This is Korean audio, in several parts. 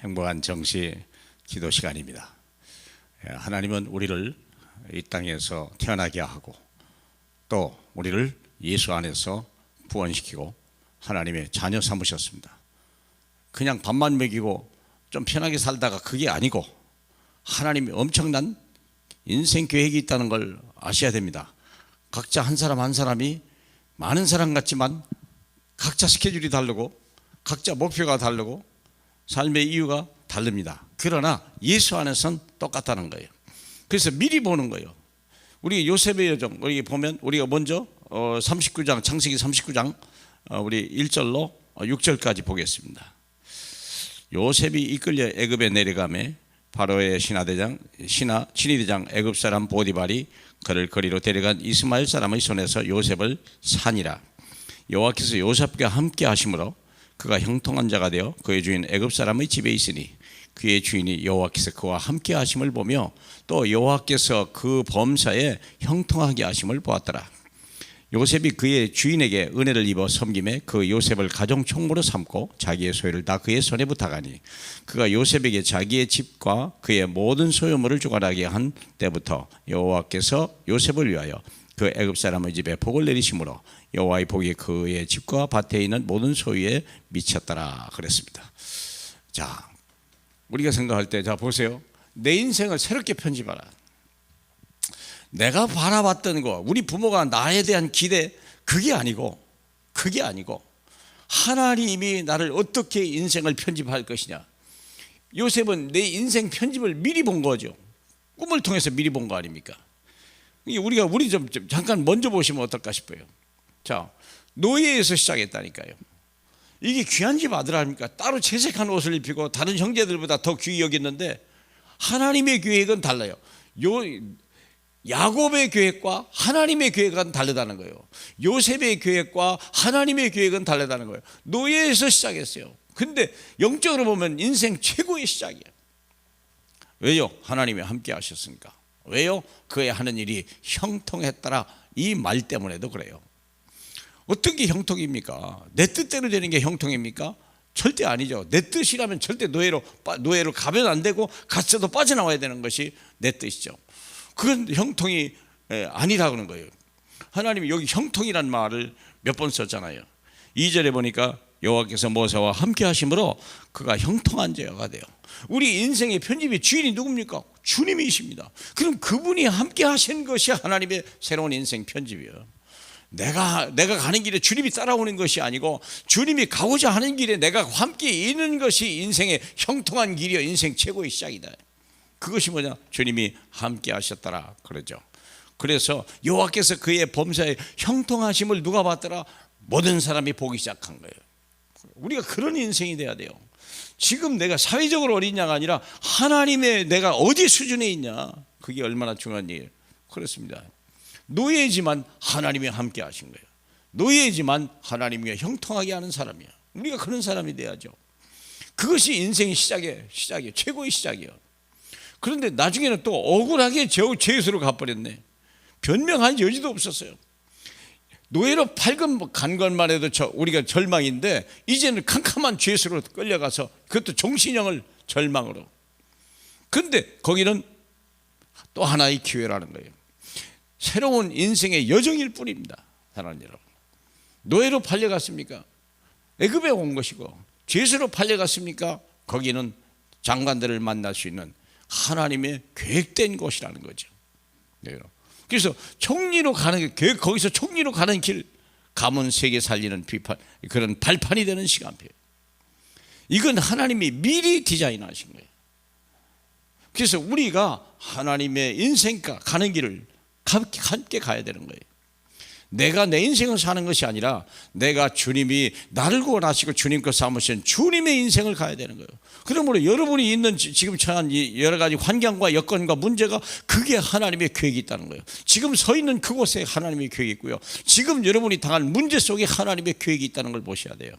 행복한 정시 기도 시간입니다. 하나님은 우리를 이 땅에서 태어나게 하고 또 우리를 예수 안에서 구원시키고 하나님의 자녀 삼으셨습니다. 그냥 밥만 먹이고 좀 편하게 살다가 그게 아니고 하나님이 엄청난 인생 계획이 있다는 걸 아셔야 됩니다. 각자 한 사람 한 사람이 많은 사람 같지만 각자 스케줄이 다르고 각자 목표가 다르고 삶의 이유가 다릅니다. 그러나 예수 안에서는 똑같다는 거예요. 그래서 미리 보는 거예요. 우리 요셉의 여정, 우리 보면 우리가 먼저 39장, 창세기 39장 우리 1절로 6절까지 보겠습니다. 요셉이 이끌려 애굽에 내려가매 바로의 친위대장 애굽 사람 보디발이 그를 거리로 데려간 이스마엘 사람의 손에서 요셉을 산이라. 여호와께서 요셉과 함께 하심으로 그가 형통한 자가 되어 그의 주인 애굽 사람의 집에 있으니 그의 주인이 여호와께서 그와 함께 하심을 보며 또 여호와께서 그 범사에 형통하게 하심을 보았더라. 요셉이 그의 주인에게 은혜를 입어 섬김에 그 요셉을 가정 총무로 삼고 자기의 소유를 다 그의 손에 부탁하니 그가 요셉에게 자기의 집과 그의 모든 소유물을 주관하게 한 때부터 여호와께서 요셉을 위하여 그 애굽 사람의 집에 복을 내리심으로 여호와의 복이 그의 집과 밭에 있는 모든 소유에 미쳤더라 그랬습니다. 자, 우리가 생각할 때, 자 보세요. 내 인생을 새롭게 편집하라. 내가 바라봤던 거, 우리 부모가 나에 대한 기대, 그게 아니고 하나님이 나를 어떻게 인생을 편집할 것이냐. 요셉은 내 인생 편집을 미리 본 거죠. 꿈을 통해서 미리 본 거 아닙니까? 우리 좀 잠깐 먼저 보시면 어떨까 싶어요. 자, 노예에서 시작했다니까요. 이게 귀한 집 아들 아닙니까? 따로 채색한 옷을 입히고 다른 형제들보다 더 귀히 여겼는데 하나님의 계획은 달라요. 야곱의 계획과 하나님의 계획은 다르다는 거예요. 요셉의 계획과 하나님의 계획은 다르다는 거예요. 노예에서 시작했어요. 근데 영적으로 보면 인생 최고의 시작이에요. 왜요? 하나님이 함께 하셨으니까. 왜요? 그의 하는 일이 형통했더라. 이 말 때문에도 그래요. 어떤 게 형통입니까? 내 뜻대로 되는 게 형통입니까? 절대 아니죠. 내 뜻이라면 절대 노예로 가면 안 되고 갔어도 빠져나와야 되는 것이 내 뜻이죠. 그건 형통이 아니라 그러는 거예요. 하나님이 여기 형통이란 말을 몇 번 썼잖아요. 2절에 보니까 여호와께서 모세와 함께 하심으로 그가 형통한 자가 돼요. 우리 인생의 편집의 주인이 누굽니까? 주님이십니다. 그럼 그분이 함께 하신 것이 하나님의 새로운 인생 편집이에요. 내가 가는 길에 주님이 따라오는 것이 아니고 주님이 가고자 하는 길에 내가 함께 있는 것이 인생의 형통한 길이요, 인생 최고의 시작이다. 그것이 뭐냐? 주님이 함께 하셨더라 그러죠. 그래서 여호와께서 그의 범사에 형통하심을 누가 봤더라? 모든 사람이 보기 시작한 거예요. 우리가 그런 인생이 돼야 돼요. 지금 내가 사회적으로 어리냐가 아니라 하나님의 내가 어디 수준에 있냐, 그게 얼마나 중요한 일이에요. 그렇습니다. 노예지만 하나님이 함께 하신 거예요. 노예지만 하나님이 형통하게 하는 사람이에요. 우리가 그런 사람이 돼야죠. 그것이 인생의 시작이에요. 최고의 시작이에요. 그런데 나중에는 또 억울하게 죄수로 가버렸네. 변명할 여지도 없었어요. 노예로 간 것만 해도 우리가 절망인데 이제는 캄캄한 죄수로 끌려가서 그것도 종신형을 절망으로. 그런데 거기는 또 하나의 기회라는 거예요. 새로운 인생의 여정일 뿐입니다. 사랑하는 여러분, 노예로 팔려갔습니까? 애굽에 온 것이고 죄수로 팔려갔습니까? 거기는 장관들을 만날 수 있는 하나님의 계획된 곳이라는 거죠. 그래서 총리로 가는 거기서 총리로 가는 길, 가문 세계 살리는 비판, 그런 발판이 되는 시간표예요. 이건 하나님이 미리 디자인하신 거예요. 그래서 우리가 하나님의 인생과 가는 길을 함께 가야 되는 거예요. 내가 내 인생을 사는 것이 아니라 내가 주님이 나를 구원하시고 주님께 삼으신 주님의 인생을 가야 되는 거예요. 그러므로 여러분이 있는 지금 처한 여러 가지 환경과 여건과 문제가, 그게 하나님의 계획이 있다는 거예요. 지금 서 있는 그곳에 하나님의 계획이 있고요, 지금 여러분이 당한 문제 속에 하나님의 계획이 있다는 걸 보셔야 돼요.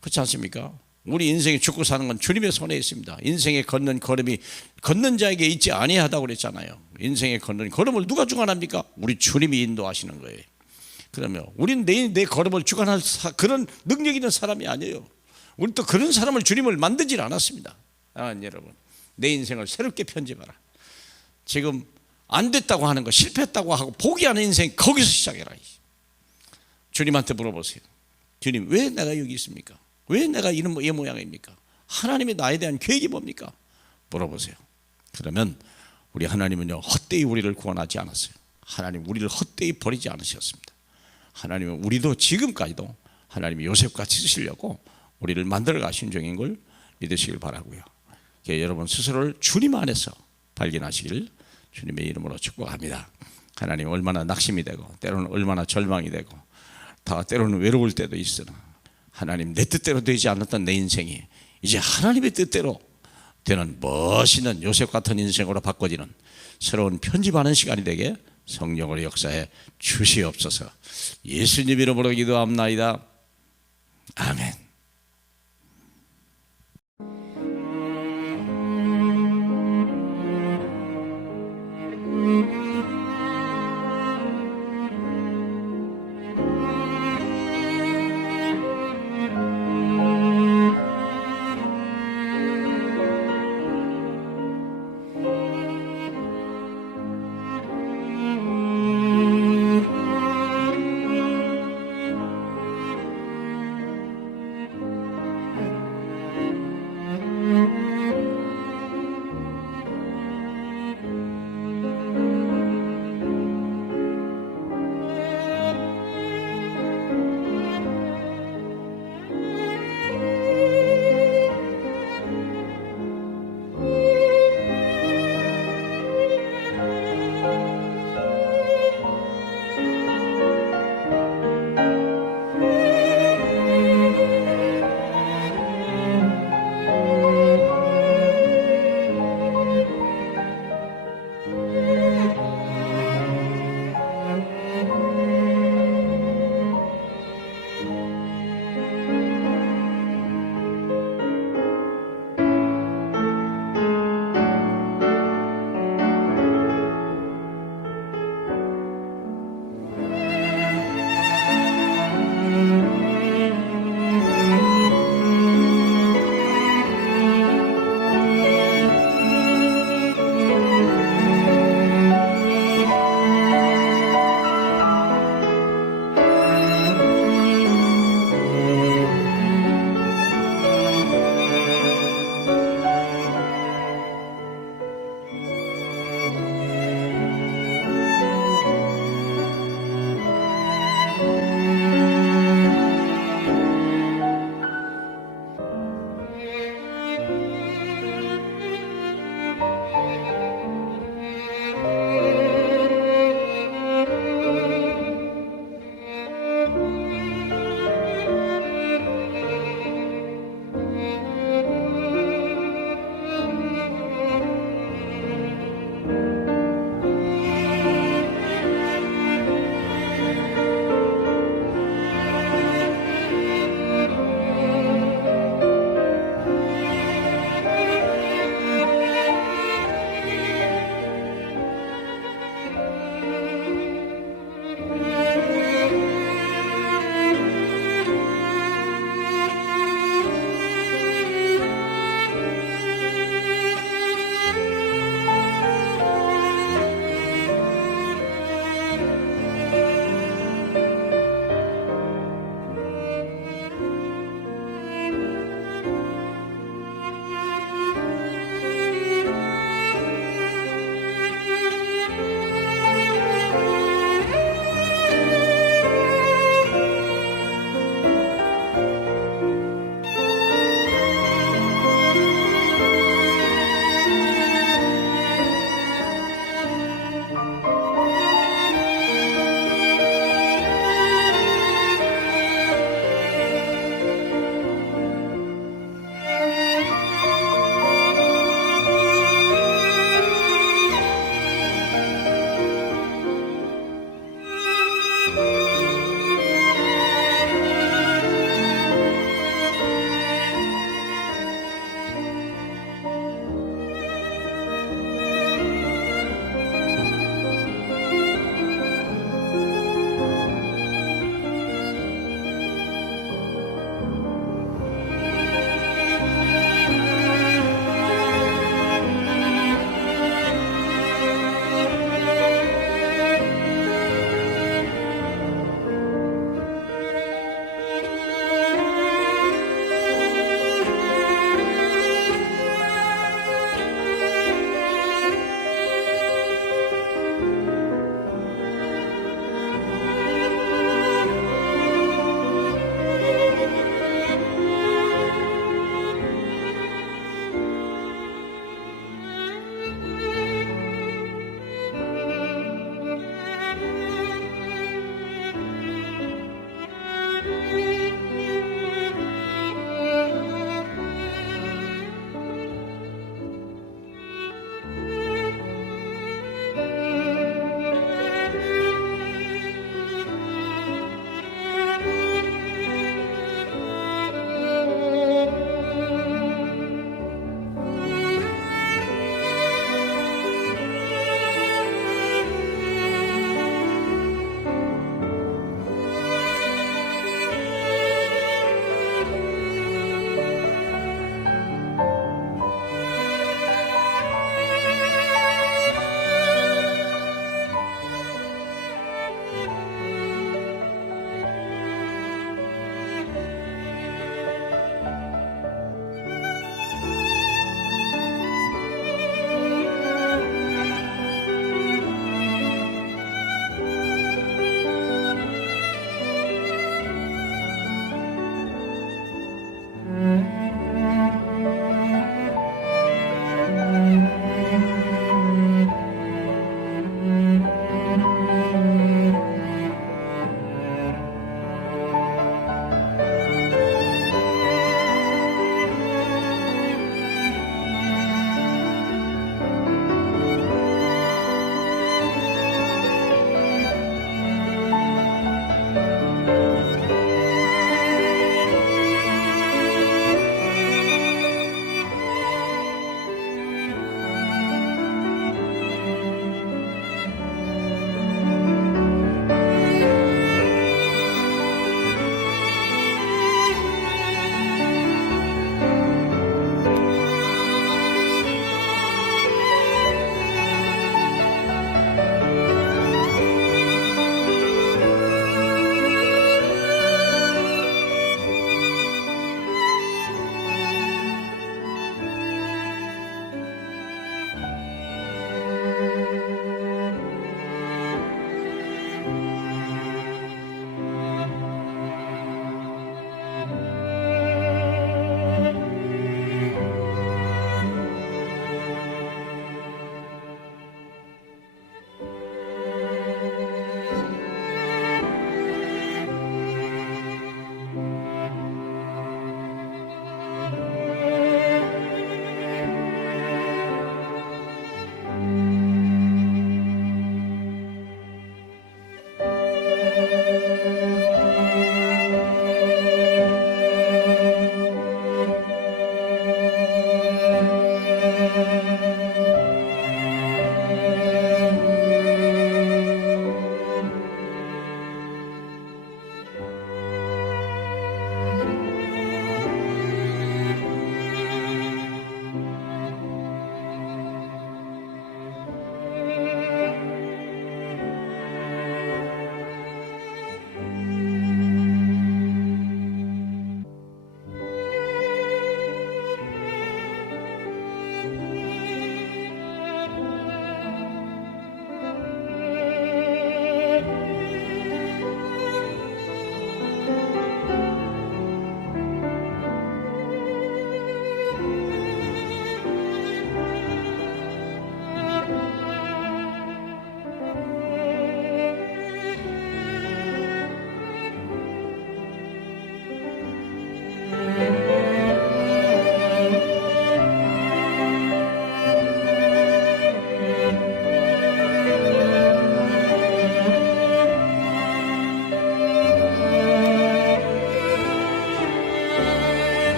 그렇지 않습니까? 우리 인생이 죽고 사는 건 주님의 손에 있습니다. 인생에 걷는 걸음이 걷는 자에게 있지 아니하다고 그랬잖아요. 인생에 걷는 걸음을 누가 주관합니까? 우리 주님이 인도하시는 거예요. 그러면 우리는 내 걸음을 주관할 그런 능력 있는 사람이 아니에요. 우리 또 그런 사람을 주님을 만들질 않았습니다. 사랑하는 여러분, 내 인생을 새롭게 편집하라. 지금 안 됐다고 하는 거, 실패했다고 하고 포기하는 인생, 거기서 시작해라. 주님한테 물어보세요. 주님, 왜 내가 여기 있습니까? 왜 내가 이 모양입니까? 하나님이 나에 대한 계획이 뭡니까? 물어보세요. 그러면 우리 하나님은요, 헛되이 우리를 구원하지 않았어요. 하나님 우리를 헛되이 버리지 않으셨습니다. 하나님은 우리도 지금까지도 하나님이 요셉같이 쓰시려고 우리를 만들어 가신 중인 걸 믿으시길 바라고요. 여러분 스스로를 주님 안에서 발견하시길 주님의 이름으로 축복합니다. 하나님 얼마나 낙심이 되고 때로는 얼마나 절망이 되고 때로는 외로울 때도 있으나 하나님 내 뜻대로 되지 않았던 내 인생이 이제 하나님의 뜻대로 되는 멋있는 요셉 같은 인생으로 바꿔지는 새로운 편집하는 시간이 되게 성령으로 역사해 주시옵소서. 예수님 이름으로 기도합나이다. 아멘.